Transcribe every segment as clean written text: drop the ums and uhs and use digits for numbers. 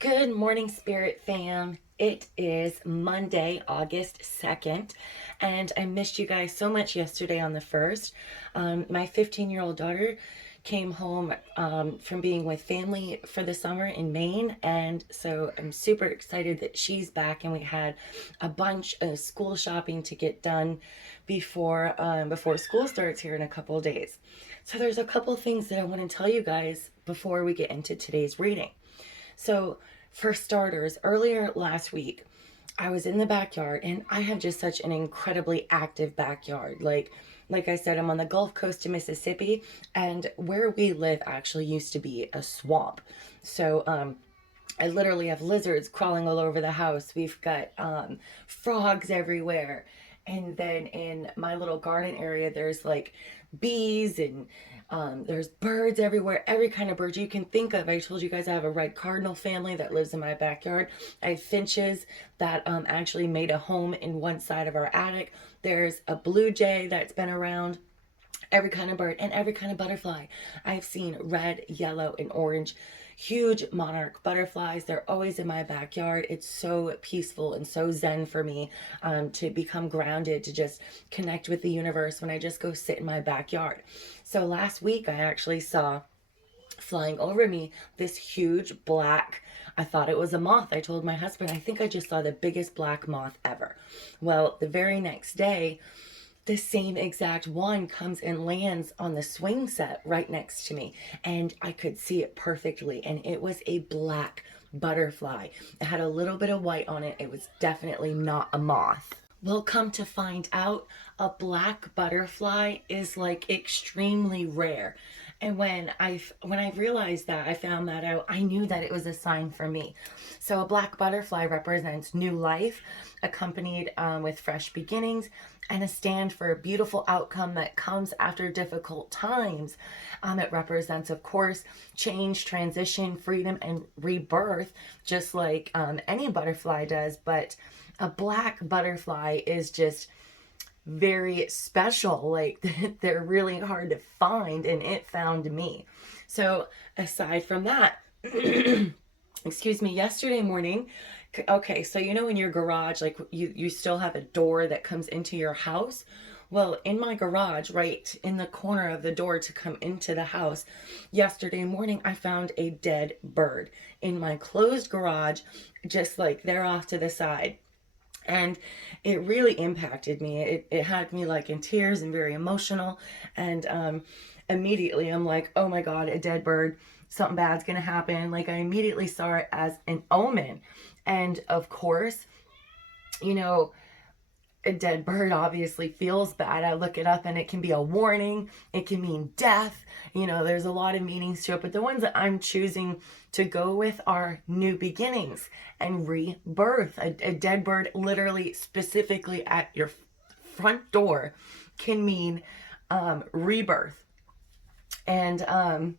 Good morning, Spirit fam. It is Monday, August 2nd, and I missed you guys so much yesterday on the 1st. My 15-year-old daughter came home from being with family for the summer in Maine, and so I'm super excited that she's back, and we had a bunch of school shopping to get done before school starts here in a couple of days. So there's a couple things that I want to tell you guys before we get into today's reading. So, for starters, earlier last week, I was in the backyard and I have just such an incredibly active backyard. Like I said, I'm on the Gulf Coast of Mississippi, and where we live actually used to be a swamp. So, I literally have lizards crawling all over the house. We've got frogs everywhere. And then in my little garden area, there's like bees and there's birds everywhere, every kind of bird you can think of. I told you guys I have a red cardinal family that lives in my backyard. I have finches that actually made a home in one side of our attic. There's a blue jay that's been around, every kind of bird and every kind of butterfly. I've seen red, yellow, and orange, huge monarch butterflies. They're always in my backyard. It's so peaceful and so zen for me to become grounded, to just connect with the universe when I just go sit in my backyard. So last week I actually saw flying over me this huge black, I thought it was a moth. I told my husband, I think I just saw the biggest black moth ever. Well, the very next day, the same exact one comes and lands on the swing set right next to me, and I could see it perfectly, and it was a black butterfly. It had a little bit of white on it. It was definitely not a moth. Well, come to find out, a black butterfly is like extremely rare. And when I realized that, I found that out, I knew that it was a sign for me. So a black butterfly represents new life, accompanied with fresh beginnings, and a stand for a beautiful outcome that comes after difficult times. It represents, of course, change, transition, freedom, and rebirth, just like any butterfly does. But a black butterfly is just very special. Like, they're really hard to find, and it found me. So aside from that, excuse me, yesterday morning, okay, so you know in your garage, like you still have a door that comes into your house. Well, in my garage, right in the corner of the door to come into the house, yesterday morning I found a dead bird in my closed garage, just like there off to the side. And it really impacted me. It had me like in tears and very emotional. And immediately I'm like, oh my God, a dead bird. Something bad's gonna happen. Like, I immediately saw it as an omen. And of course, you know, a dead bird obviously feels bad. I look it up and it can be a warning. It can mean death. There's a lot of meanings to it, but the ones that I'm choosing to go with are new beginnings and rebirth. A dead bird, literally, specifically at your front door, can mean rebirth. And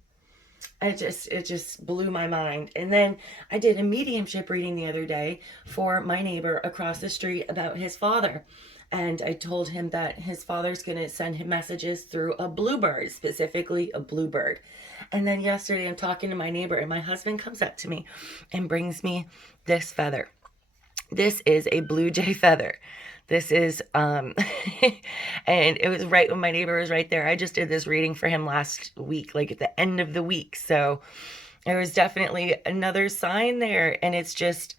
it just blew my mind. And then I did a mediumship reading the other day for my neighbor across the street about his father. And I told him that his father's going to send him messages through a bluebird, specifically a bluebird. And then yesterday I'm talking to my neighbor, and my husband comes up to me and brings me this feather. This is a blue jay feather. This is and it was right when my neighbor was right there. I just did this reading for him last week, like at the end of the week. So there was definitely another sign there, and it's just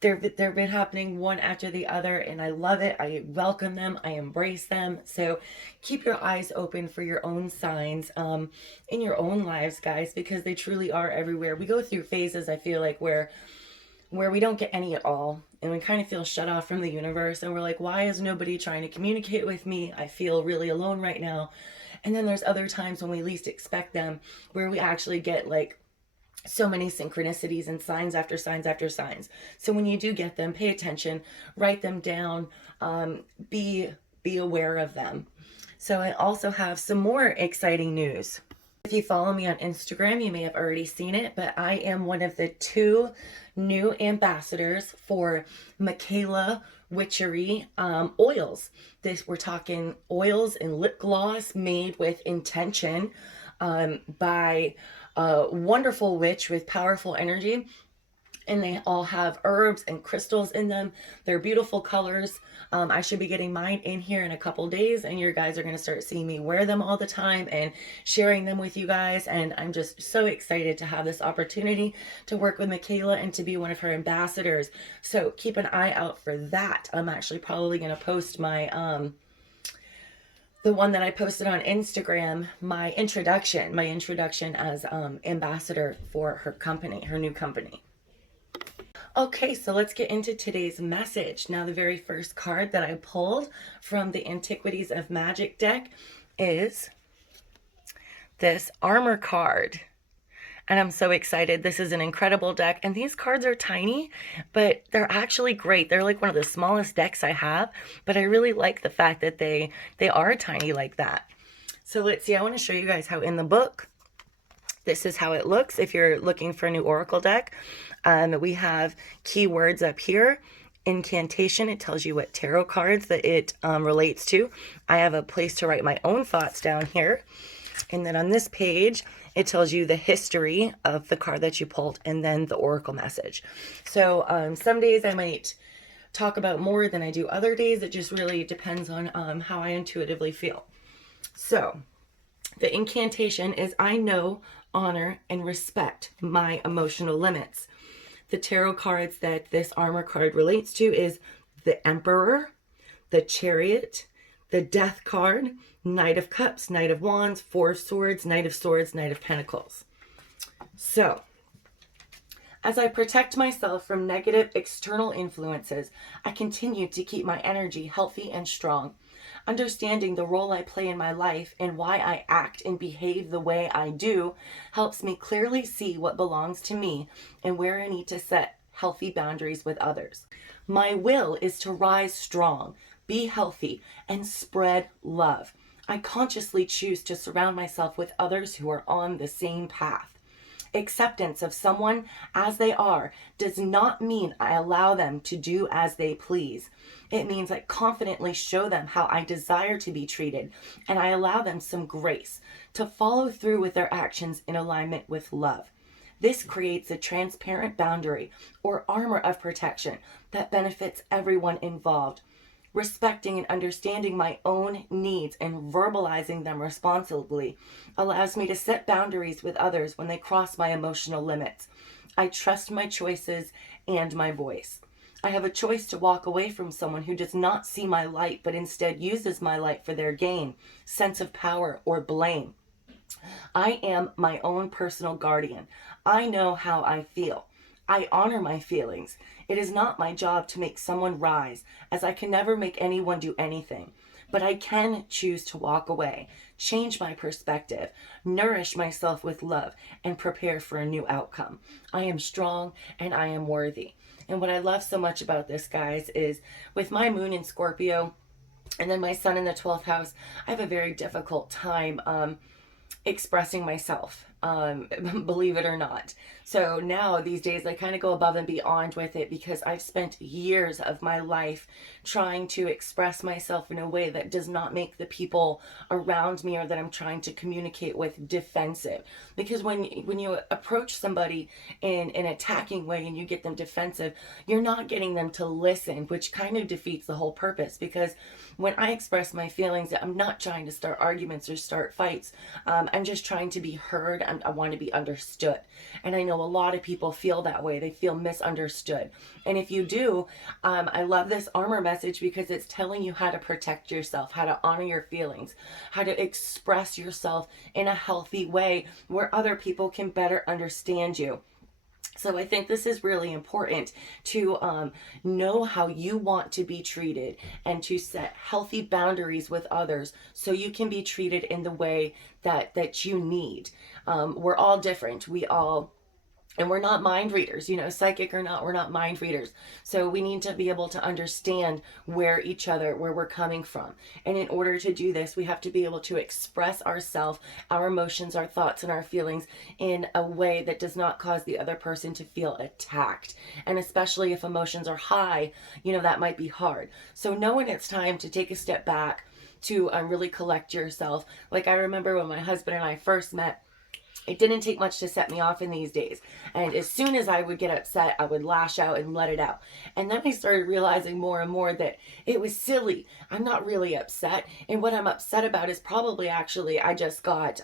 they've been happening one after the other, and I love it. I welcome them. I embrace them. So keep your eyes open for your own signs in your own lives, guys, because they truly are everywhere. We go through phases, I feel like, where we don't get any at all, and we kind of feel shut off from the universe, and we're like, why is nobody trying to communicate with me? I feel really alone right now. And then there's other times when we least expect them, where we actually get like so many synchronicities and signs after signs after signs. So when you do get them, pay attention, write them down, be aware of them. So I also have some more exciting news. If you follow me on Instagram, you may have already seen it, but I am one of the 2 new ambassadors for Michaela Witchery oils. We're talking oils and lip gloss made with intention by a wonderful witch with powerful energy. and they all have herbs and crystals in them. They're beautiful colors. I should be getting mine in here in a couple days, and you guys are going to start seeing me wear them all the time and sharing them with you guys. And I'm just so excited to have this opportunity to work with Michaela and to be one of her ambassadors. So keep an eye out for that. I'm actually probably going to post my the one that I posted on Instagram, my introduction as ambassador for her company, her new company. Okay, so let's get into today's message. Now, the very first card that I pulled from the Antiquities of Magick deck is this armor card. And I'm so excited. This is an incredible deck. And these cards are tiny, but they're actually great. They're like one of the smallest decks I have, but I really like the fact that they are tiny like that. So let's see. I want to show you guys how in the book, this is how it looks if you're looking for a new oracle deck. We have keywords up here. Incantation, it tells you what tarot cards that it relates to. I have a place to write my own thoughts down here. And then on this page, it tells you the history of the card that you pulled and then the oracle message. So some days I might talk about more than I do other days. It just really depends on how I intuitively feel. So the incantation is, I know, honor, and respect my emotional limits. The tarot cards that this armor card relates to is the Emperor, the Chariot, the Death card, Knight of Cups, Knight of Wands, Four of Swords, Knight of Swords, Knight of Pentacles. So, as I protect myself from negative external influences, I continue to keep my energy healthy and strong. Understanding the role I play in my life and why I act and behave the way I do helps me clearly see what belongs to me and where I need to set healthy boundaries with others. My will is to rise strong, be healthy, and spread love. I consciously choose to surround myself with others who are on the same path. Acceptance of someone as they are does not mean I allow them to do as they please. It means I confidently show them how I desire to be treated, and I allow them some grace to follow through with their actions in alignment with love. This creates a transparent boundary or armor of protection that benefits everyone involved. Respecting and understanding my own needs and verbalizing them responsibly allows me to set boundaries with others when they cross my emotional limits. I trust my choices and my voice. I have a choice to walk away from someone who does not see my light but instead uses my light for their gain, sense of power, or blame. I am my own personal guardian. I know how I feel. I honor my feelings. It is not my job to make someone rise, as I can never make anyone do anything. But I can choose to walk away, change my perspective, nourish myself with love, and prepare for a new outcome. I am strong and I am worthy. And what I love so much about this, guys, is with my moon in Scorpio and then my sun in the 12th house, I have a very difficult time expressing myself, believe it or not. So now these days I kind of go above and beyond with it because I've spent years of my life trying to express myself in a way that does not make the people around me or that I'm trying to communicate with defensive. Because when you approach somebody in an attacking way and you get them defensive, you're not getting them to listen, which kind of defeats the whole purpose. Because when I express my feelings, I'm not trying to start arguments or start fights. I'm just trying to be heard. I want to be understood. And I know a lot of people feel that way. They feel misunderstood. And if you do, I love this armor message because it's telling you how to protect yourself, how to honor your feelings, how to express yourself in a healthy way where other people can better understand you. So I think this is really important to know how you want to be treated and to set healthy boundaries with others so you can be treated in the way that you need. We're all different. And we're not mind readers, psychic or not, we're not mind readers. So we need to be able to understand where we're coming from. And in order to do this, we have to be able to express ourselves, our emotions, our thoughts, and our feelings in a way that does not cause the other person to feel attacked. And especially if emotions are high, that might be hard. So know when it's time to take a step back to really collect yourself. Like I remember when my husband and I first met, It didn't take much to set me off in these days. And as soon as I would get upset, I would lash out and let it out. And then I started realizing more and more that it was silly. I'm not really upset. And what I'm upset about is probably actually I just got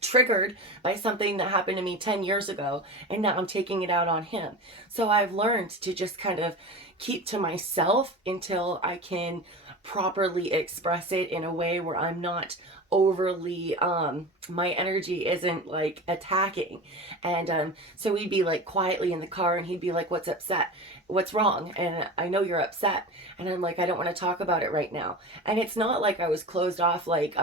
triggered by something that happened to me 10 years ago, and now I'm taking it out on him. So I've learned to just kind of keep to myself until I can properly express it in a way where I'm not overly my energy isn't like attacking. And so we'd be like quietly in the car, and he'd be like, what's upset, what's wrong? And I know you're upset. And I'm like, I don't want to talk about it right now. And it's not like I was closed off, like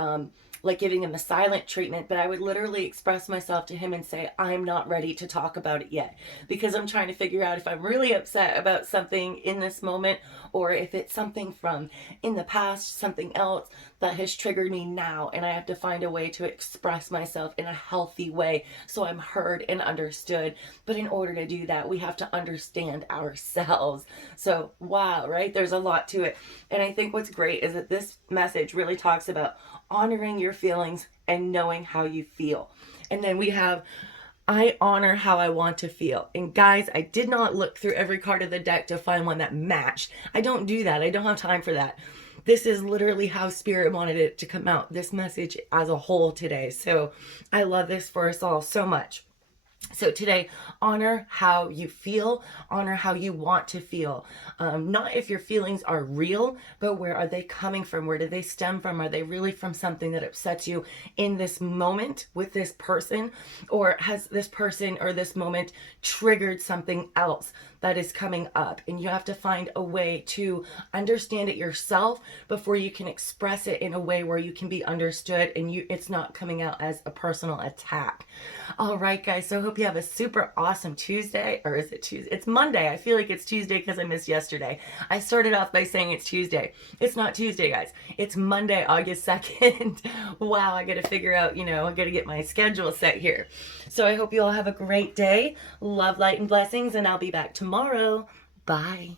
giving him the silent treatment, but I would literally express myself to him and say, I'm not ready to talk about it yet, because I'm trying to figure out if I'm really upset about something in this moment, or if it's something from in the past, something else that has triggered me now, and I have to find a way to express myself in a healthy way so I'm heard and understood. But in order to do that, we have to understand ourselves. So wow, right? There's a lot to it. And I think what's great is that this message really talks about honoring your feelings and knowing how you feel. And then we have, I honor how I want to feel. And guys, I did not look through every card of the deck to find one that matched. I don't do that. I don't have time for that. This is literally how Spirit wanted it to come out, this message as a whole today. So I love this for us all so much. So today, honor how you feel, honor how you want to feel. Not if your feelings are real, but where are they coming from? Where do they stem from? Are they really from something that upsets you in this moment with this person? Or has this person or this moment triggered something else that is coming up? And you have to find a way to understand it yourself before you can express it in a way where you can be understood and it's not coming out as a personal attack. All right, guys, so I hope you have a super awesome Tuesday. Or is it Tuesday? It's Monday. I feel like it's Tuesday because I missed yesterday. I started off by saying it's Tuesday. It's not Tuesday, guys. It's Monday, August 2nd. Wow, I got to figure out, I got to get my schedule set here. So I hope you all have a great day. Love, light, and blessings, and I'll be back tomorrow. Bye.